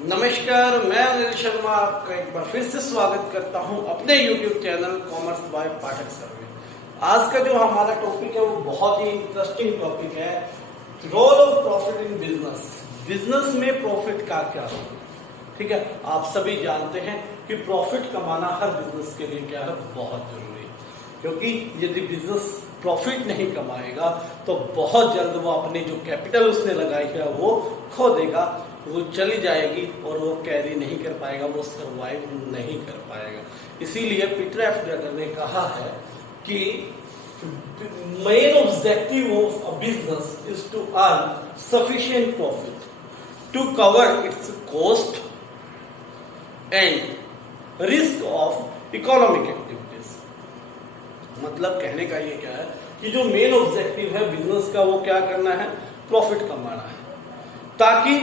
नमस्कार, मैं अनिल शर्मा आपका एक बार फिर से स्वागत करता हूं अपने YouTube channel commerce by Pathak sir में। आज का जो हमारा टॉपिक है वो बहुत ही इंटरेस्टिंग टॉपिक है, role of profit in business. Business में प्रॉफिट का क्या रोल, ठीक है। आप सभी जानते हैं कि प्रॉफिट कमाना हर बिजनेस के लिए क्या है, बहुत जरूरी है। क्योंकि यदि बिजनेस प्रॉफिट नहीं कमाएगा तो बहुत जल्द वो अपनी जो कैपिटल उसने लगाई है वो खो देगा, वो चली जाएगी और वो कैरी नहीं कर पाएगा, वो सरवाइव नहीं कर पाएगा। इसीलिए पीटर एफ ड्रगर ने कहा है कि main objective of a business is to earn sufficient profit to cover its cost and risk of economic activities. मतलब कहने का ये क्या है कि जो मेन ऑब्जेक्टिव है बिजनेस का वो क्या करना है, प्रॉफिट कमाना है, ताकि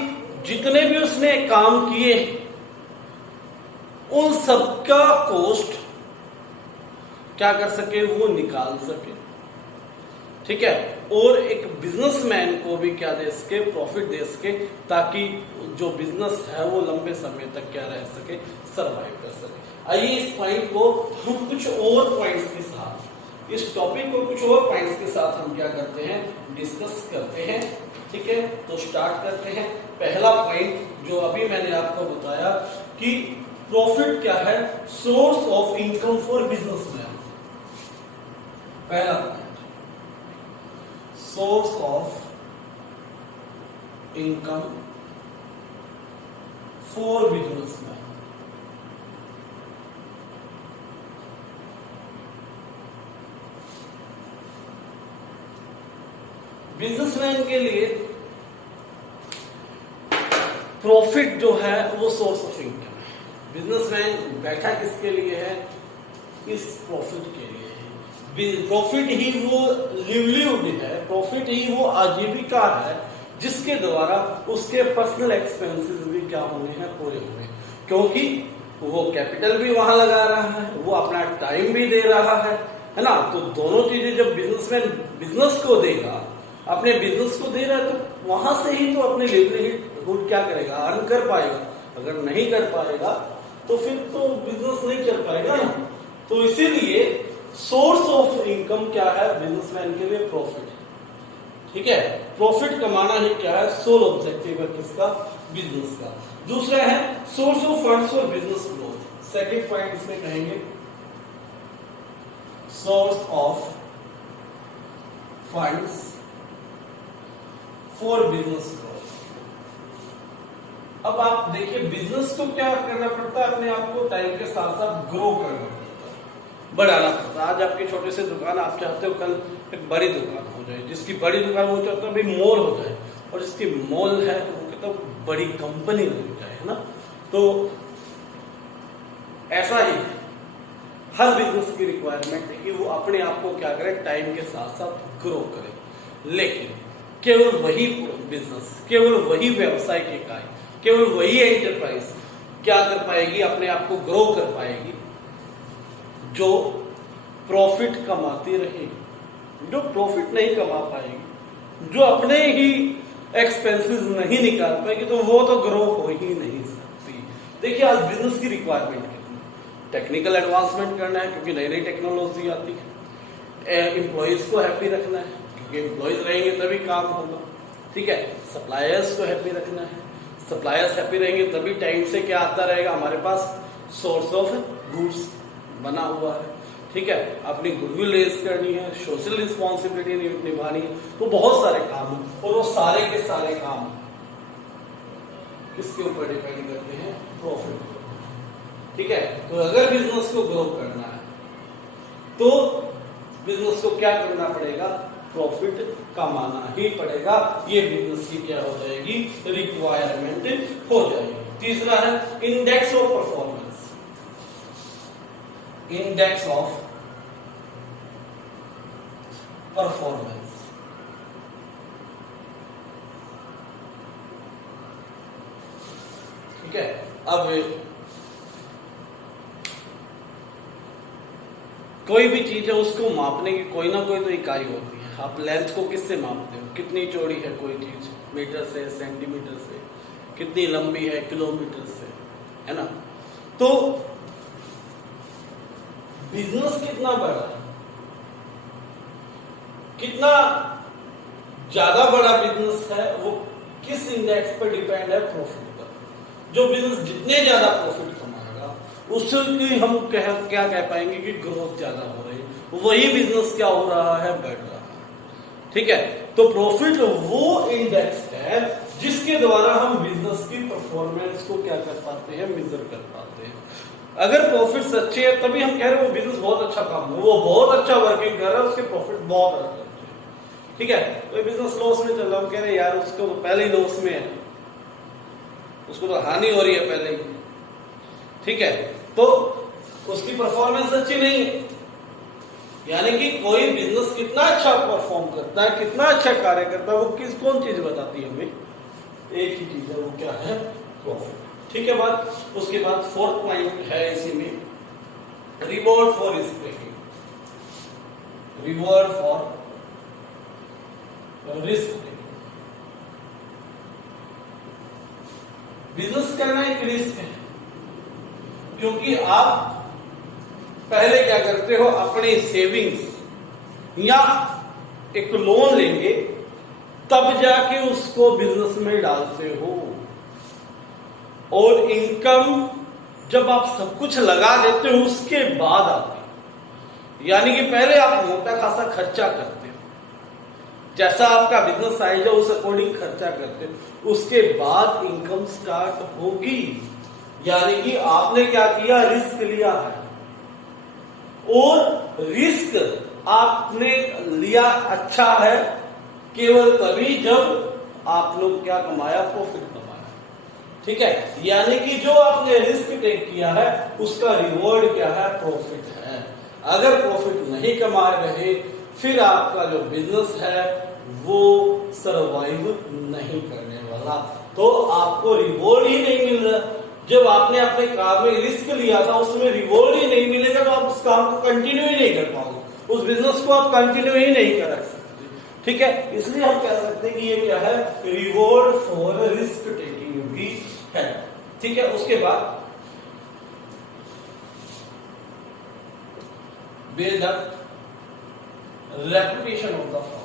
जितने भी उसने काम किए उन सबका कॉस्ट क्या कर सके, वो निकाल सके, ठीक है। और एक बिजनेसमैन को भी क्या दे सके, प्रॉफिट दे सके, ताकि जो बिजनेस है वो लंबे समय तक क्या रह सके, सरवाइव कर सके। आइए इस पॉइंट को हम कुछ और पॉइंट्स के साथ, इस टॉपिक को कुछ और पॉइंट्स के साथ हम क्या करते हैं, डिस्कस करते हैं, ठीक है। तो स्टार्ट करते हैं। पहला पॉइंट जो अभी मैंने आपको बताया कि प्रॉफिट क्या है, source of income for businessman. पहला point, source of income for businessman. Businessman के लिए प्रॉफिट जो है वो सोर्स ऑफ इनकम है। बिजनेसमैन बैठा किसके लिए है, इस प्रॉफिट के लिए है। प्रॉफिट ही वो लिवलीहुड है, प्रॉफिट ही वो आजीविका है जिसके द्वारा उसके पर्सनल एक्सपेंसेस भी क्या होने हैं, पूरे होने। क्योंकि वो कैपिटल भी वहां लगा रहा है, वो अपना टाइम भी दे रहा है ना। तो दोनों चीजें जब बिजनेसमैन बिजनेस को देगा, अपने बिजनेस को दे रहा है, तो वहां से ही तो अपने लिवलीहुड क्या करेगा, अर्न कर पाएगा। अगर नहीं कर पाएगा तो फिर तो बिजनेस नहीं चल पाएगा ना। तो इसीलिए सोर्स ऑफ इनकम क्या है बिजनेसमैन के लिए, प्रॉफिट, ठीक है। प्रॉफिट कमाना ही क्या है, सोल ऑब्जेक्टिव है किसका, बिजनेस का। दूसरा है source of funds for business growth. Second point इसमें कहेंगे source of funds for business growth. अब आप देखिए बिजनेस को क्या करना पड़ता है, अपने आप को टाइम के साथ साथ ग्रो करना पड़ता है, बढ़ाना पड़ता है। आज आपकी छोटे से दुकान, आप चाहते हो कल एक बड़ी दुकान हो जाए, जिसकी बड़ी दुकान वो चाहता है भाई मॉल हो जाए, और जिसकी मॉल है वो कहता है बड़ी कंपनी लग जाए, है ना। तो ऐसा ही हर बिजनेस की रिक्वायरमेंट है कि वो अपने आप को क्या करे, टाइम के साथ साथ ग्रो करे। लेकिन केवल वही बिजनेस, केवल वही व्यावसायिक इकाई, केवल वही एंटरप्राइज क्या कर पाएगी, अपने आप को ग्रो कर पाएगी जो प्रॉफिट कमाती रहेगी। जो प्रॉफिट नहीं कमा पाएगी, जो अपने ही एक्सपेंसेस नहीं निकाल पाएगी, तो वो तो ग्रो हो ही नहीं सकती। देखिए आज बिजनेस की रिक्वायरमेंट कितनी, टेक्निकल एडवांसमेंट करना है क्योंकि नई नई टेक्नोलॉजी आती है, एम्प्लॉयज को हैप्पी रखना है क्योंकि एम्प्लॉयज रहेंगे तभी काम होगा, ठीक है। सप्लायर्स को हैप्पी रखना है, सप्लायर्स हैप्पी रहेंगे तभी टाइम से क्या आता रहेगा हमारे पास, सोर्स ऑफ गुड्स बना हुआ है, ठीक है। अपनी गुडविल रेज करनी है, सोशल रिस्पॉन्सिबिलिटी निभानी है, तो बहुत सारे काम हैं। और वो सारे के सारे काम किसके ऊपर डिपेंड करते हैं, प्रॉफिट, ठीक है। तो अगर बिजनेस को ग्रो करना है तो बिजनेस को क्या करना पड़ेगा, प्रॉफिट कमाना ही पड़ेगा। ये बिजनेस की क्या हो जाएगी, रिक्वायरमेंट हो जाएगी। तीसरा है index of performance. Index of performance, ठीक है। अब कोई भी चीज है उसको मापने की कोई ना कोई तो इकाई होती है। आप लेंथ को किससे मापते हो, कितनी चौड़ी है कोई चीज, मीटर से, सेंटीमीटर से, कितनी लंबी है, किलोमीटर से, है ना। तो बिजनेस कितना बड़ा है, कितना ज्यादा बड़ा बिजनेस है, वो किस इंडेक्स पर डिपेंड है, प्रॉफिट पर। जो बिजनेस जितने ज्यादा प्रॉफिट कमाएगा उसकी हम क्या कह पाएंगे कि ग्रोथ ज्यादा हो रही है, वही बिजनेस क्या हो रहा है, बढ़ रहा है। ठीक है, तो प्रॉफिट वो इंडेक्स है जिसके द्वारा हम बिजनेस की परफॉर्मेंस को क्या कर पाते हैं, मेजर कर पाते हैं। अगर प्रॉफिट्स अच्छे हैं तभी हम कह रहे हैं वो बिजनेस बहुत अच्छा काम है, वो बहुत अच्छा वर्किंग कर रहा है, उसके प्रॉफिट बहुत अच्छे हैं। ठीक है, तो बिजनेस लॉस में चल रहा है, हम कह रहे हैं यार उसको पहले ही लॉस में है, उसको तो हानि हो रही है पहले ही। ठीक है, तो उसकी परफॉर्मेंस अच्छी नहीं है। यानी कि कोई बिजनेस कितना अच्छा परफॉर्म करता है, कितना अच्छा कार्य करता है, वो कौन चीज बताती है हमें, एक ही चीज है, वो क्या है, प्रॉफिट। ठीक है बात। उसके बाद फोर्थ पॉइंट है इसी में, reward for risk taking, reward for risk taking. Business करना एक रिस्क है, क्योंकि आप पहले क्या करते हो, अपनी सेविंग्स या एक लोन लेंगे तब जाके उसको बिजनेस में डालते हो, और इनकम जब आप सब कुछ लगा देते हो उसके बाद आती, यानी कि पहले आप मोटा खासा खर्चा करते हो, जैसा आपका बिजनेस साइज है उस अकॉर्डिंग खर्चा करते हो, उसके बाद इनकम स्टार्ट होगी। यानी कि आपने क्या किया, रिस्क लिया है, और रिस्क आपने लिया अच्छा है केवल तभी जब आप लोग क्या कमाया, प्रॉफिट कमाया। ठीक है, यानी कि जो आपने रिस्क टेक किया है उसका रिवॉर्ड क्या है, प्रॉफिट है। अगर प्रॉफिट नहीं कमा रहे फिर आपका जो बिजनेस है वो सरवाइव नहीं करने वाला, तो आपको रिवॉर्ड ही नहीं मिल रहा। जब आपने अपने काम में रिस्क लिया था उसमें रिवॉर्ड ही नहीं मिलेगा तो आप उस काम को कंटिन्यू ही नहीं कर पाओगे, उस बिजनेस को आप कंटिन्यू ही नहीं कर सकते। ठीक है, इसलिए हम कह सकते हैं कि ये क्या है, रिवॉर्ड फॉर रिस्क टेकिंग भी है। ठीक है, उसके बाद build up reputation of the firm.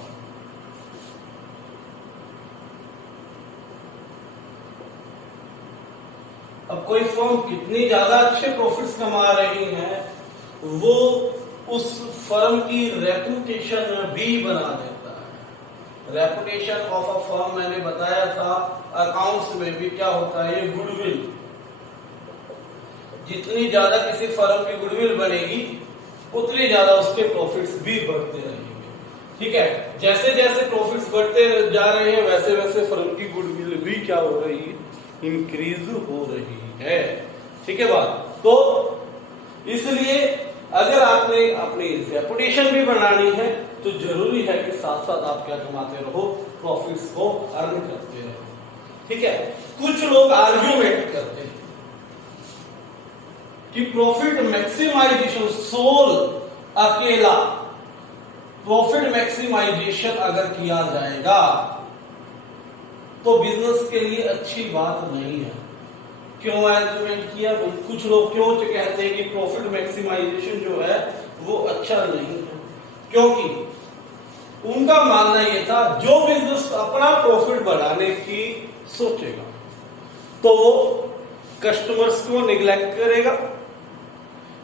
अब कोई फर्म कितनी ज्यादा अच्छे प्रॉफिट्स कमा रही है, वो उस फर्म की रेपुटेशन भी बना देता है। रेपुटेशन ऑफ अ फर्म मैंने बताया था अकाउंट्स में भी क्या होता है, ये गुडविल। जितनी ज्यादा किसी फर्म की गुडविल बनेगी उतनी ज्यादा उसके प्रॉफिट्स भी बढ़ते रहेंगे। ठीक है, जैसे जैसे प्रॉफिट्स बढ़ते जा रहे हैं वैसे वैसे फर्म की गुडविल भी क्या हो रही है, इंक्रीज हो रही है। ठीक है बात। तो इसलिए अगर आपने अपनी रेपुटेशन भी बनानी है तो जरूरी है कि साथ साथ आप क्या कमाते रहो, प्रॉफिट्स को अर्न करते रहो। ठीक है, कुछ लोग आर्ग्यूमेंट करते हैं कि प्रॉफिट मैक्सिमाइजेशन सोल अकेला प्रॉफिट मैक्सिमाइजेशन अगर किया जाएगा तो बिजनेस के लिए अच्छी बात नहीं है। क्यों आर्गुमेंट किया भाई, कुछ लोग क्यों कहते हैं कि प्रॉफिट मैक्सिमाइजेशन जो है वो अच्छा नहीं है, क्योंकि उनका मानना यह था जो बिजनेस अपना प्रॉफिट बढ़ाने की सोचेगा तो वो कस्टमर्स को निगलेक्ट करेगा,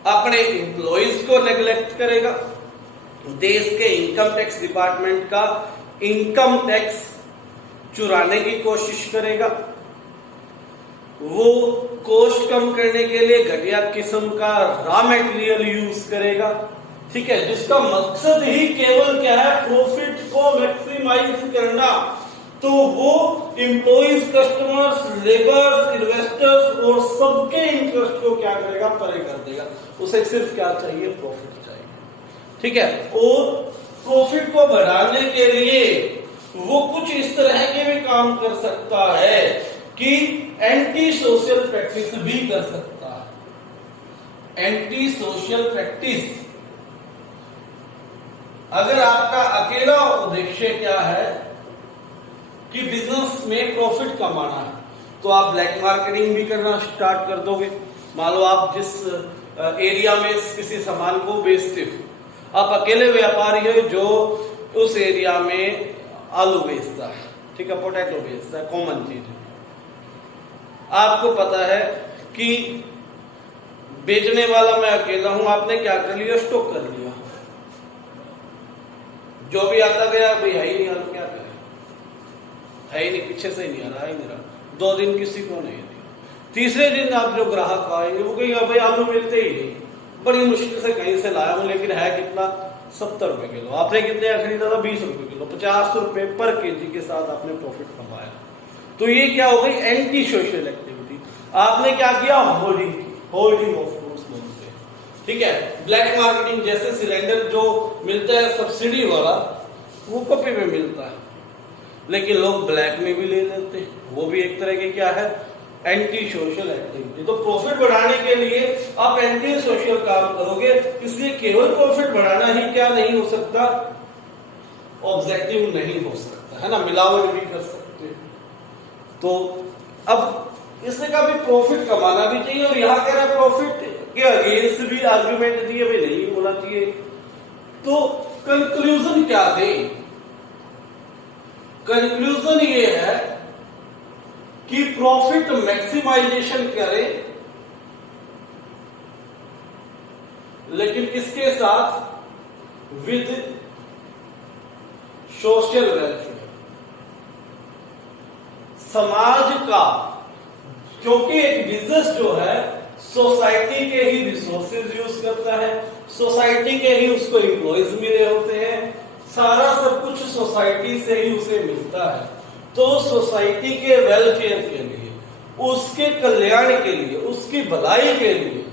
अपने एम्प्लॉइज को नेग्लेक्ट करेगा, देश के इनकम टैक्स डिपार्टमेंट का इनकम टैक्स चुराने की कोशिश करेगा, वो कॉस्ट कम करने के लिए घटिया किस्म का रॉ मटेरियल यूज करेगा। ठीक है, जिसका मकसद ही केवल क्या है, प्रॉफिट को मैक्सिमाइज करना। तो वो एम्प्लॉइज, कस्टमर्स, लेबर्स, इन्वेस्टर्स और सबके इंटरेस्ट को क्या करेगा, परे कर देगा। उसे सिर्फ क्या चाहिए, प्रॉफिट चाहिए। ठीक है, और प्रॉफिट को बढ़ाने के लिए वो कुछ इस तरह के भी काम कर सकता है कि एंटी सोशल प्रैक्टिस भी कर सकता है। एंटी सोशल प्रैक्टिस, अगर आपका अकेला उद्देश्य क्या है कि बिजनेस में प्रॉफिट कमाना है, तो आप ब्लैक मार्केटिंग भी करना स्टार्ट कर दोगे। मान लो आप जिस एरिया में किसी सामान को बेचते हो, आप अकेले व्यापारी हो जो उस एरिया में आलू बेचता है, ठीक है, पोटैटो बेचता है, कॉमन चीज है। आपको पता है कि बेचने वाला मैं अकेला हूं, आपने क्या कर लिया, स्टॉक कर लिया। जो भी आता गया भाई है ही नहीं आलू, क्या करें, है ही नहीं, पीछे से ही नहीं आ रहा, ही नहीं रहा। 2 दिन किसी को नहीं दिया, तीसरे दिन आप जो ग्राहक आएंगे वो कहेंगे भाई आलू मिलते ही नहीं, बड़ी मुश्किल से कहीं से लाया हूं, लेकिन है कितना, 70 रुपए किलो। आपने कितने का खरीदा था, 20 रुपए किलो, 50 रुपए पर केजी के साथ आपने प्रॉफिट कमाया। तो ये क्या हो गई, एंटी सोशल एक्टिविटी। आपने क्या किया, होल्डिंग की, होल्डिंग ऑफ फ्रूट्स बोलते हैं, ठीक है। ब्लैक मार्केटिंग, जैसे सिलेंडर जो मिलता है सब्सिडी वाला, वो कॉपी में मिलता है, लेकिन लोग ब्लैक में भी ले लेते हैं, वो भी एक तरह की क्या है, एंटी सोशल एक्टिविटी। तो प्रॉफिट बढ़ाने के लिए आप एंटी सोशल काम करोगे, इसलिए केवल प्रॉफिट बढ़ाना ही क्या नहीं हो सकता, ऑब्जेक्टिव नहीं हो सकता, है ना, मिलावट भी कर सकते। तो अब इसने कहा भी प्रॉफिट कमाना भी चाहिए, और यहां कह रहा है प्रॉफिट के अगेंस्ट भी आर्ग्यूमेंट दिए भी नहीं होना चाहिए। तो कंक्लूजन क्या थे, कंक्लूजन ये है कि प्रॉफिट मैक्सिमाइजेशन करें, लेकिन किसके साथ, विद सोशल वेलफेयर, समाज का, क्योंकि एक बिजनेस जो है सोसाइटी के ही रिसोर्सेज यूज करता है, सोसाइटी के ही उसको एम्प्लॉयज मिले होते हैं, सारा सब कुछ सोसाइटी से ही उसे मिलता है। तो सोसाइटी के वेलफेयर के लिए, उसके कल्याण के लिए, उसकी भलाई के लिए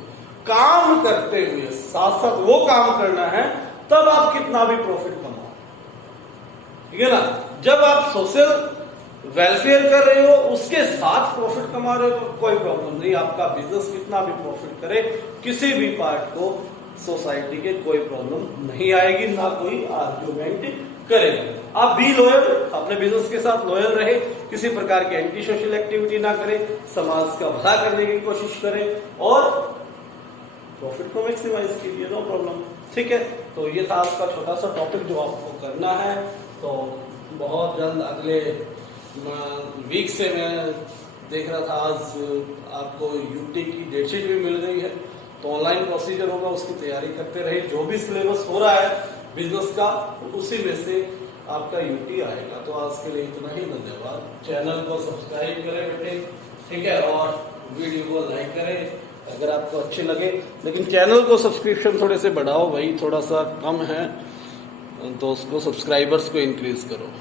काम करते हुए साथ साथ वो काम करना है, तब आप कितना भी प्रॉफिट कमाओ, ठीक है ना। जब आप सोशल वेलफेयर कर रहे हो, उसके साथ प्रॉफिट कमा रहे हो, तो कोई प्रॉब्लम नहीं, आपका बिजनेस कितना भी प्रॉफिट करे, किसी भी पार्ट को सोसाइटी के कोई प्रॉब्लम नहीं आएगी, ना कोई आर्ग्यूमेंट करेगा। आप भी लॉयल, अपने बिजनेस के साथ लॉयल रहे, किसी प्रकार की एंटी सोशल एक्टिविटी ना करें, समाज का भला करने की कोशिश करें, और प्रॉफिट को मैक्सिमाइज कीजिए, नो प्रॉब्लम, ठीक है। तो ये था आपका छोटा सा टॉपिक जो आपको करना है। तो बहुत जल्द अगले वीक से मैं देख रहा था, आज आपको यूटी की डेटशीट भी मिल गई है, तो ऑनलाइन प्रोसीजर होगा, उसकी तैयारी करते रहे। जो भी सिलेबस हो रहा है बिजनेस का, उसी में से आपका यूटी आएगा। तो आज के लिए इतना ही, धन्यवाद। चैनल को सब्सक्राइब करें बेटे, ठीक है, और वीडियो को लाइक करें अगर आपको अच्छे लगे, लेकिन चैनल को सब्सक्रिप्शन थोड़े से बढ़ाओ भाई, थोड़ा सा कम है, तो उसको सब्सक्राइबर्स को इंक्रीज करो।